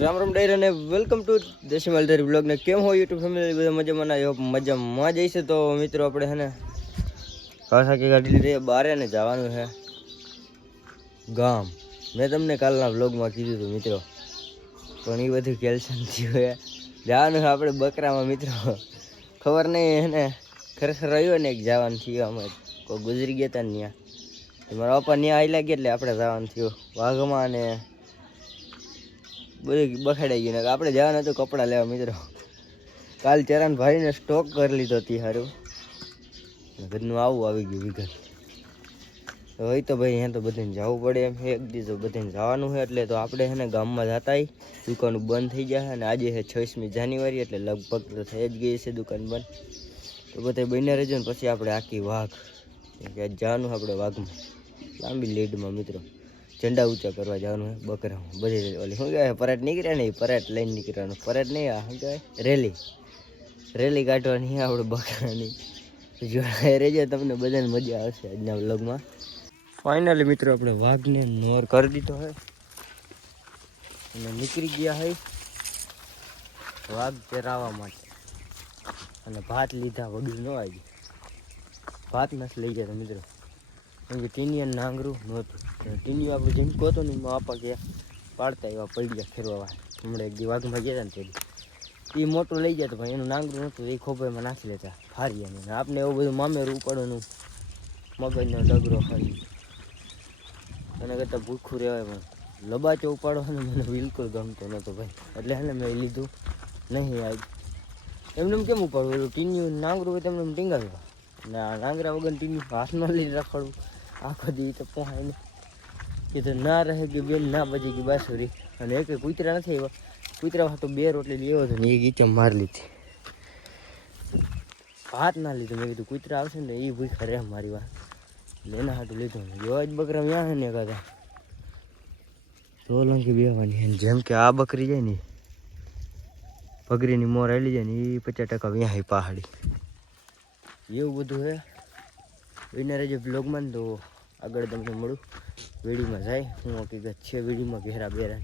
રામ રામ ડાયર અને welcome to દેશી માલધારી blog ને કેમ હોય યુટ્યુબ ફેમિલી બધા મજામાં ના મજામાં જઈશે તો મિત્રો આપણે હે ને કાસા કે ગાડી લીધી બારે ને જવાનું છે ગામ. મેં તમને કાલના બ્લોગમાં કીધું હતું મિત્રો, પણ એ બધું કેલ્શન થયું જવાનું છે આપણે બકરામાં મિત્રો. ખબર નહીં હે ને ખરેખર રહ્યું ને એક જવાનું થયું, અમે કોઈ ગુજરી ગયા હતા ને ત્યાં મારા પપ્પા ત્યાં આવી લાગ્યા એટલે આપણે જવાનું થયું વાઘમાં. અને બધી બખાડાઈ ગયું ને આપણે જવાનું હતું કપડાં લેવા મિત્રો. કાલ ચરણ ભાઈને સ્ટોક કરી લીધો હતી સારું, ઘરનું આવું આવી ગયું વિઘન. હોય તો ભાઈ અહીંયા તો બધાને જવું પડે એમ એક દિવસ બધાને જવાનું છે એટલે તો આપણે છે ને ગામમાં જતા દુકાનો બંધ થઈ જાય. અને આજે છે 26મી જાન્યુઆરી એટલે લગભગ તો થઈ જ ગઈ છે દુકાન બંધ. તો બધા બન્યા રહેજો ને પછી આપણે આખી વાઘ જવાનું આપણે વાઘમાં લાંબી લેડમાં મિત્રો. ઝંડા ઊંચા કરવા જવાનું હોય બકરામાં બધી ઓલી શું કહેવાય પરેડ નીકળ્યા ને પરેડ લઈને નીકળવાનું. પરેડ નહીં આ શું કહેવાય રેલી કાઢવાની આપણે બકરાની. જોડાઈ રહેજો, તમને બધાને મજા આવશે આજના વ્લોગમાં. ફાઇનલી મિત્રો આપણે વાઘને નોર કરી દીધો હોય અને નીકળી ગયા હોય વાઘ ચરાવવા માટે. અને ભાત લીધા વગર ન આવી ભાત નથી લઈ ગયા મિત્રો, કેમ કે ટીનિયન નાંગરું નહોતું. ટીનિયું આપણે જીમકો હતો ને એમાં આપા ગયા પાડતા એવા પડી ગયા ફેરવા. હમણાં એક દી વાઘમાં ગયા હતા ને તે એ મોટું લઈ ગયા તો ભાઈ એનું નાંગરું નહોતું, એ ખોભાઈમાં નાખી લેતા ફારી. અને આપણે એવું બધું મામેરું ઉપાડવાનું મગજનો ડગરો ખાલી એને કરતાં ભૂખું રહેવાય. પણ લબાચો ઉપાડો ને મને બિલકુલ ગમતો નહોતો ભાઈ, એટલે હે ને મેં લીધું નહીં. આજ એમને કેમ ઉપાડવું, એનું ટીનિયું નાંગરું હોય તેમને ટીંગાવ્યું ને આ નાંગરા વગર ટીનિયું હાથમાં લઈને રખડવું આખો દી તો પહોંચાય ને કે તો ના રહે કે બેન ના બચી ગઈ બાસુરી. અને એક કૂતરા નથી આવ્યા, કૂતરા તો 2 રોટલી લેવો હતો ને એ ગીચમ મારી લીધી, ભાત ના લીધું. મેં કીધું કૂતરા આવશે ને એ ભૂખા રહે મારી વાત, એટલે એના હાટું લીધું. જોવા જ બકરા ત્યાં ને કાતા સોલંકી બેવાની. જેમ કે આ બકરી જાય ને બકરીની મોર આવેલી જાય ને એ 50% વ્યાહી પહાડી એવું બધું હે. વિના રહેજો બ્લોગમાં તો આગળ તમને મળું વીડીમાં જાય. હું હકીકત છે વીડીમાં ઘેરા બેરા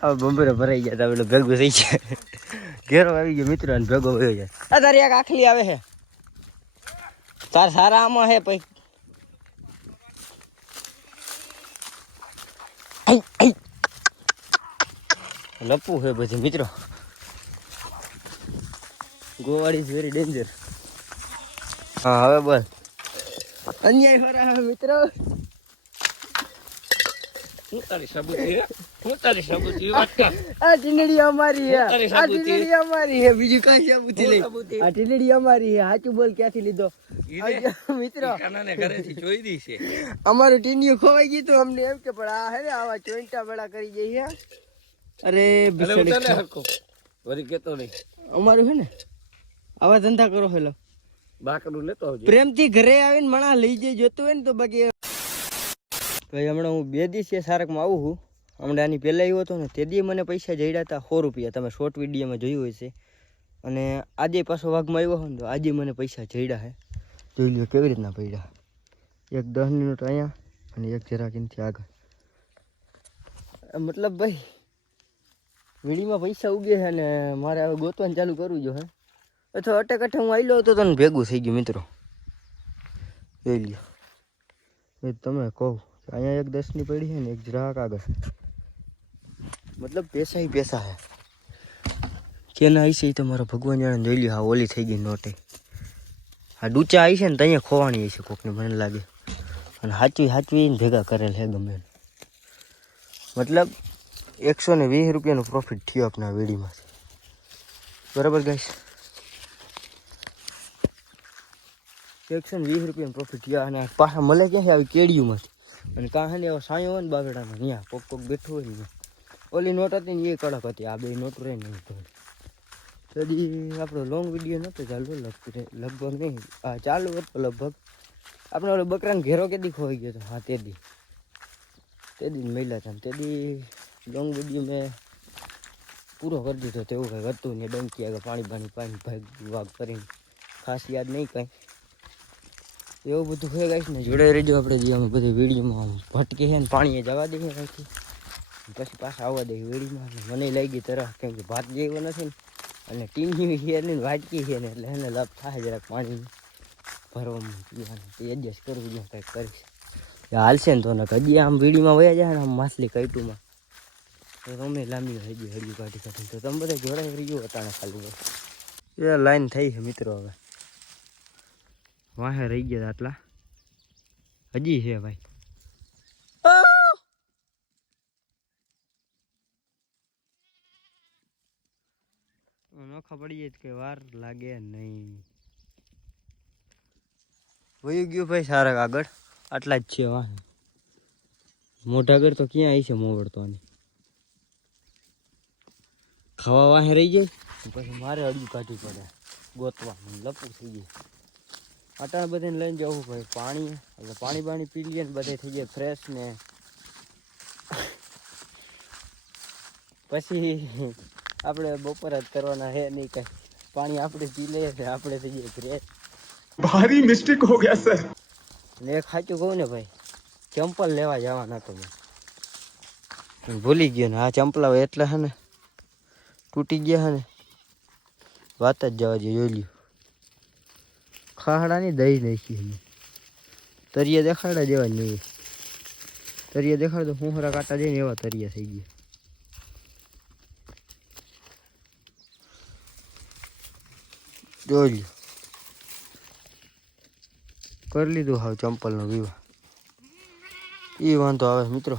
હવે બંબરે ભરાઈ ગયા હતા એટલે ભેગું થઈ જાય. ઘેરો આવી ગયો મિત્રો અને ભેગો વયો જાય. આ તારી એક આખલી આવે છે તાર સારા આમાં હે પછી લપવું છે પછી મિત્રો. ગોવાડી ઇઝ વેરી ડેન્જર. હા હવે બોલ અન્યાય ખરા મિત્રો. આ ટીનડી અમારી હે, આ ટીનડી અમારી હે, બીજું કઈ સાબુતી લઈ. આ ટીનડી અમારી હે, સાચું બોલ ક્યાંથી લીધો મિત્રો? અમારું ટીનિયું ખોવાઈ ગયું હતું અમને એમ કે પણ આ હે ને આવા ચોઈટા બળા કરી જઈએ. અરે વરી કેતો નહીં અમારું હે ને આવા ધંધા કરો હેલો બાકડું લેતો પ્રેમથી ઘરે આવીને મણા લઈ જઈ જોતું હોય ને તો બાકી ભાઈ. હમણાં હું 2 દિવસે સારકમાં આવું છું. હમણાં આની પહેલાં આવ્યો હતો ને તે દી મને પૈસા જડ્યા હતા 100 રૂપિયા, તમે શોર્ટ વિડીયોમાં જોયું હોય છે. અને આજે પાછો વાઘમાં આવ્યો હોય ને તો આજે મને પૈસા જડ્યા છે. જોઈ લો કેવી રીતના પડ્યા, એક 10ની નોટ અહીંયા અને એક જરાક એનાથી આગળ. મતલબ ભાઈ વીડીમાં પૈસા ઉગે છે અને મારે હવે ગોતવાનું ચાલુ કરવું જો હે. અથવા અટક હું આવેલો હતો તો ભેગું થઈ ગયું મિત્રો. જોઈ લ્યો એ તમે કહો અહીંયા એક 10ની પડી છે ને એક જરાક આગળ. મતલબ પૈસા પૈસા હે કેના આવી છે એ તો મારો ભગવાન જાણે. જોઈ લ્યો હા ઓલી થઈ ગઈ નોટે. આ ડૂચા આવી છે ને ત્યાં ખોવાની છે કોકને મને લાગે. અને હાચવી ભેગા કરેલ હે ગમે. મતલબ 120 રૂપિયાનો પ્રોફિટ થયો આપણા વીડીમાંથી. બરાબર ગાઈસ 120 રૂપિયાનો પ્રોફિટ થયો. અને પાછા મળે ક્યાંથી આવી કેડીયુંમાંથી. અને કાં હે ને એવો સાયો હોય ને બાગડામાં ત્યાં કોક બેઠું હોય ને ઓલી નોટ હતી ને એ કડક હતી. આ 2 નોટ રહી ને તેથી આપણો લોંગ વિડીયો નહોતો ચાલુ લગભગ નહીં આ ચાલુ હતો લગભગ. આપણે ઓલો બકરાને ઘેરો કેદી ખોઈ ગયો હતો. હા તે દી મળ્યા હતા તે દી લોંગ વિડીયો મેં પૂરો કરી દીધો. તેવું કંઈ હતું ને ડંકી આગળ પાણી ભાગ કરીને ખાસ યાદ નહીં કાંઈ એવું બધું હોય ગાઈશ ને. જોડાઈ રહેજો આપણે જે અમે બધી વિડીયોમાં ભટકે છે ને પાણીએ જવા દઈએ કાંઈથી પછી પાછા આવવા દે વેડીમાં. મને લઈ ગઈ તરફ, કેમ કે ભાત જેવો નથી ને, અને ટીની છે ને વાટકી છે ને, એટલે એને લાભ થાય જરાક પાણી ભરવામાં પીવાનું. તે એડજસ્ટ કરવું જોઈએ, કંઈક કરીશ હાલશે ને તો. ને હજી આમ વીડીમાં વયા જાય ને આમ માછલી કઈટુમાં, તો તમે લાંબી હજી હળિયું કાઢી કાઢી. તો તમે બધા જોડાઈ રહી ગયો અટાણે ખાલી એ લાઈન થઈ છે મિત્રો. હવે વાહે રહી ગયા આટલા હજી છે ભાઈ. નોખા પડી જાય કે વાર લાગે નહીં. વયું ગયું ભાઈ સારા આગળ, આટલા જ છે વાહ. મોઢા આગળ તો ક્યાં આવી છે મોવડતો ને ખાવા વાહે રહી જાય. પછી મારે અડ્યું કાઢવી પડે ગોતવાનું, લપું થઈ જાય. અટાણે બધાને લઈને જવું ભાઈ પાણી. એટલે પાણી પી લઈએ ને બધે થઈ જાય ફ્રેશ ને. પછી આપણે બપોર જ કરવાના હે નહીં કઈ. પાણી આપણે પી લઈએ ને આપણે થઈ જાય ફ્રેશ. ભારી મિસ્ટેક હો ગયા સર. ને એક સાચું કહું ને ભાઈ, ચંપલ લેવા જવાના તો મેં ભૂલી ગયો ને. આ ચંપલા એટલે હે ને તૂટી ગયા હે ને વાત જ જવા જોઈએ. જોઈ લ્યો ખાહડાની દહીં નાખી તરિયા દેખાડા જેવા જ નહીં. તરિયા દેખાડ તો હુંહરા કાંટા જાય ને એવા તરિયા થઈ ગયા. જોઈ લ્યો કરી લીધું હાવ ચંપલનો વિવાહ. એ વાંધો આવે મિત્રો.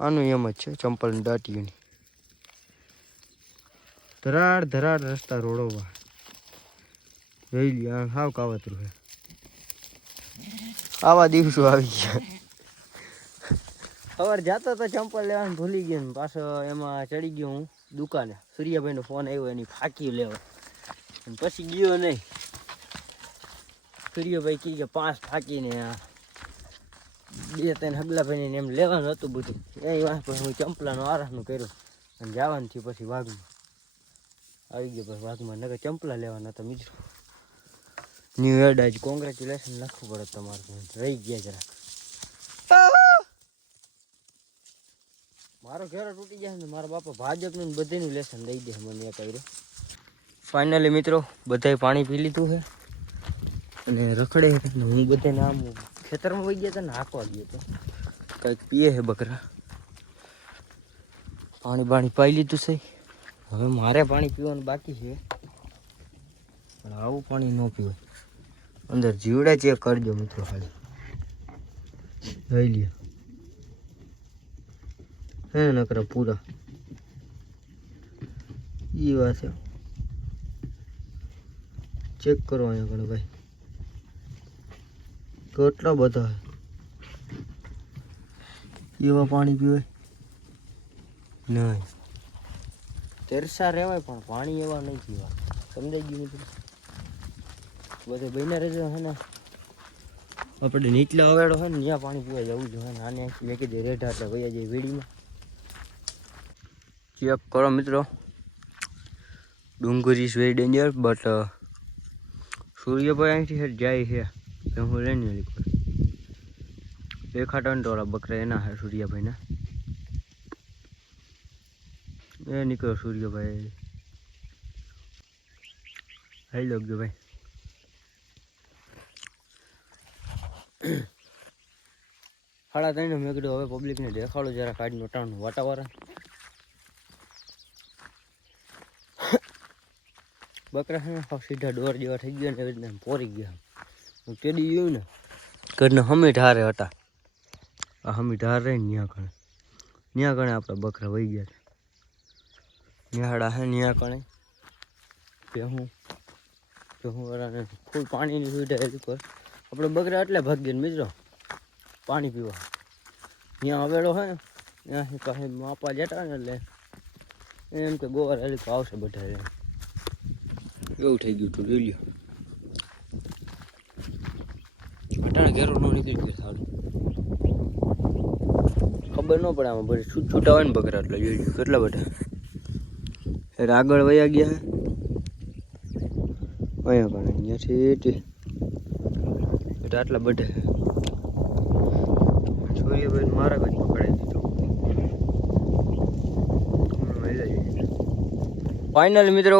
આનું એમ જ છે ચંપલની દાટીઓની. ધરાડ રસ્તા રોડોવા જોઈ લ્યો. આમ હાવ કાવતરું છે. આવા દિવસો આવી ગયા. સવાર જતો તો ચંપલ લેવાનું ભૂલી ગયો ને પાછો એમાં ચડી ગયો હું દુકાને. સૂર્યાભાઈનો ફોન આવ્યો એની ફાંકી લેવા, પછી ગયો નહીં. સૂર્યાભાઈ કહે કે 5 ફાંકીને 2-3 હગલાભાઈને એમ લેવાનું હતું બધું. એ વાત પછી હું ચંપલાનો આરામનું કર્યો અને જવાનું થયું પછી વાઘમાં આવી ગયો. પછી વાઘમાં નકર ચંપલા લેવાના હતા મિત્રો. ન્યૂ એડ આજ કોંગ્રેચ્યુલેશન લખવું પડે તમારું. રહી ગયા જરાક. મારો ઘેરો તૂટી જાય ને મારા બાપા ભાજપનું બધાનું લેસન લઈ દે મને એ કર્યો. ફાઇનલી મિત્રો બધાએ પાણી પી લીધું છે અને રખડે. હું બધાને આમ ખેતરમાં વહી ગયા હતા ને હાંકવા ગયો હતો. કંઈક પીએ છે બકરા. પાણી પાઈ લીધું છે. હવે મારે પાણી પીવાનું બાકી છે, પણ આવું પાણી ન પીવાય. અંદર જીવડા ચેક કરજો મિત્રો ખાલી. લઈ લ્યો હે નકરા પૂરા. એ વાત છે. ચેક કરો અહીંયા આગળ ભાઈ કેટલા બધા એવા પાણી પીવાય નહીં. તેરસા રહેવાય પણ પાણી એવા નહીં પીવા. સમજાઈ ગયું મિત્રો. બધે બહેના રહેજો હે ને. આપણે નીચલા અવેડો હોય ને ત્યાં પાણી પીવા જવું જોઈએ. નાને મેં કીધું રેઢા એટલે વયા જાય વેડીમાં. ચેક કરો મિત્રો. ડુંગર ઇઝ વેરી ડેન્જર બટ સૂર્યભાઈ અહીંથી હેઠ જાય છે. હું લઈને નીકળું. એકા ટંટોળા બકરા એના હે સૂર્યભાઈના. એ નીકળ્યો સૂર્યભાઈ. હાઈ લોગજો ભાઈ. સાડા 3 મેં કીધું હવે પબ્લિકને દેખાડો જરા કાઢનો ટાણું વાતાવરણ. બકરા છે ને સીધા ડોર જેવા થઈ ગયા ને એવી રીતના પોરી ગયા. હું તેડી ગયું ને ઘરના હમી ઢારે હતા. આ હમી ઢાર રહી ને ત્યાં કણે આપણા બકરા વહી ગયા. ન્યાડા હે ન્યા કણે હું વાળાને ફૂલ પાણીની સુવિધા એવી પર. આપણે બકરા એટલે ભાગ્ય ને મિત્રો પાણી પીવા. ત્યાં આવેલો હોય ને ત્યાંથી પાસે માપવા જતા ને એટલે એમ કે ગોવાર હલી આવશે બધા. એવું થઈ ગયું તું જોઈ લ્યો. અટાણે ઘેરો ન નીકળી ગયો સારું. ખબર ન પડે આમાં બધી છૂટા હોય ને બકરા એટલે જોઈ લ્યો કેટલા બધા. એટલે આગળ વયા ગયા અહીંયા પણ અહીંયાથી એટલે આટલા બધા. સૂર્યભાઈ મારા જ પકડાઈ દીધો. ફાઇનલ મિત્રો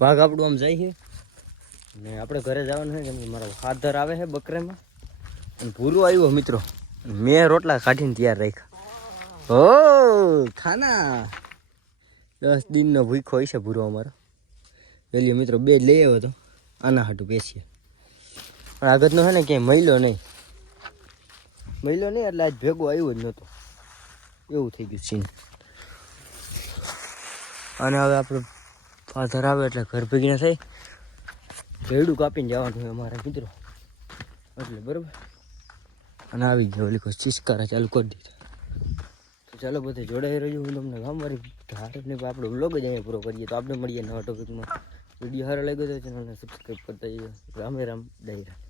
વાઘ આપણું આમ જાય છે ને આપણે ઘરે જવાનું છે કેમ કે મારો ફાધર આવે છે બકરામાં અને ભૂરો આવ્યો મિત્રો મેં રોટલા કાઢીને તૈયાર રાખ્યા હો ખાના 10 દિનનો ભૂખો હોય છે ભૂરો અમારો પેલી મિત્રો 2 લઈ આવ્યો હતો આના હાટું બેસીએ પણ આગળનો છે ને ક્યાંય મહિલો નહીં એટલે આજ ભેગો આવ્યો જ નહોતો એવું થઈ ગયું સીન અને હવે આપણે ફાધર આવે એટલે ઘર ભેગી ના થઈ ભેડું કાપીને જવાનું હોય અમારા મિત્રો એટલે બરાબર અને આવી ગયો ઓલી કોઈ ચિસ્કારા ચાલુ કરી દીધા તો ચાલો બધે જોડાઈ રહ્યું હું તમને ગામવાળી ધારને આપણો વ્લોગ જ અહીંયા પૂરો કરીએ તો આપણે મળીએ નવા ટોપિકમાં વિડીયો સારો લાગ્યો તો ચેનલને સબસ્ક્રાઈબ કરતા જઈએ રામે રામ દાયરા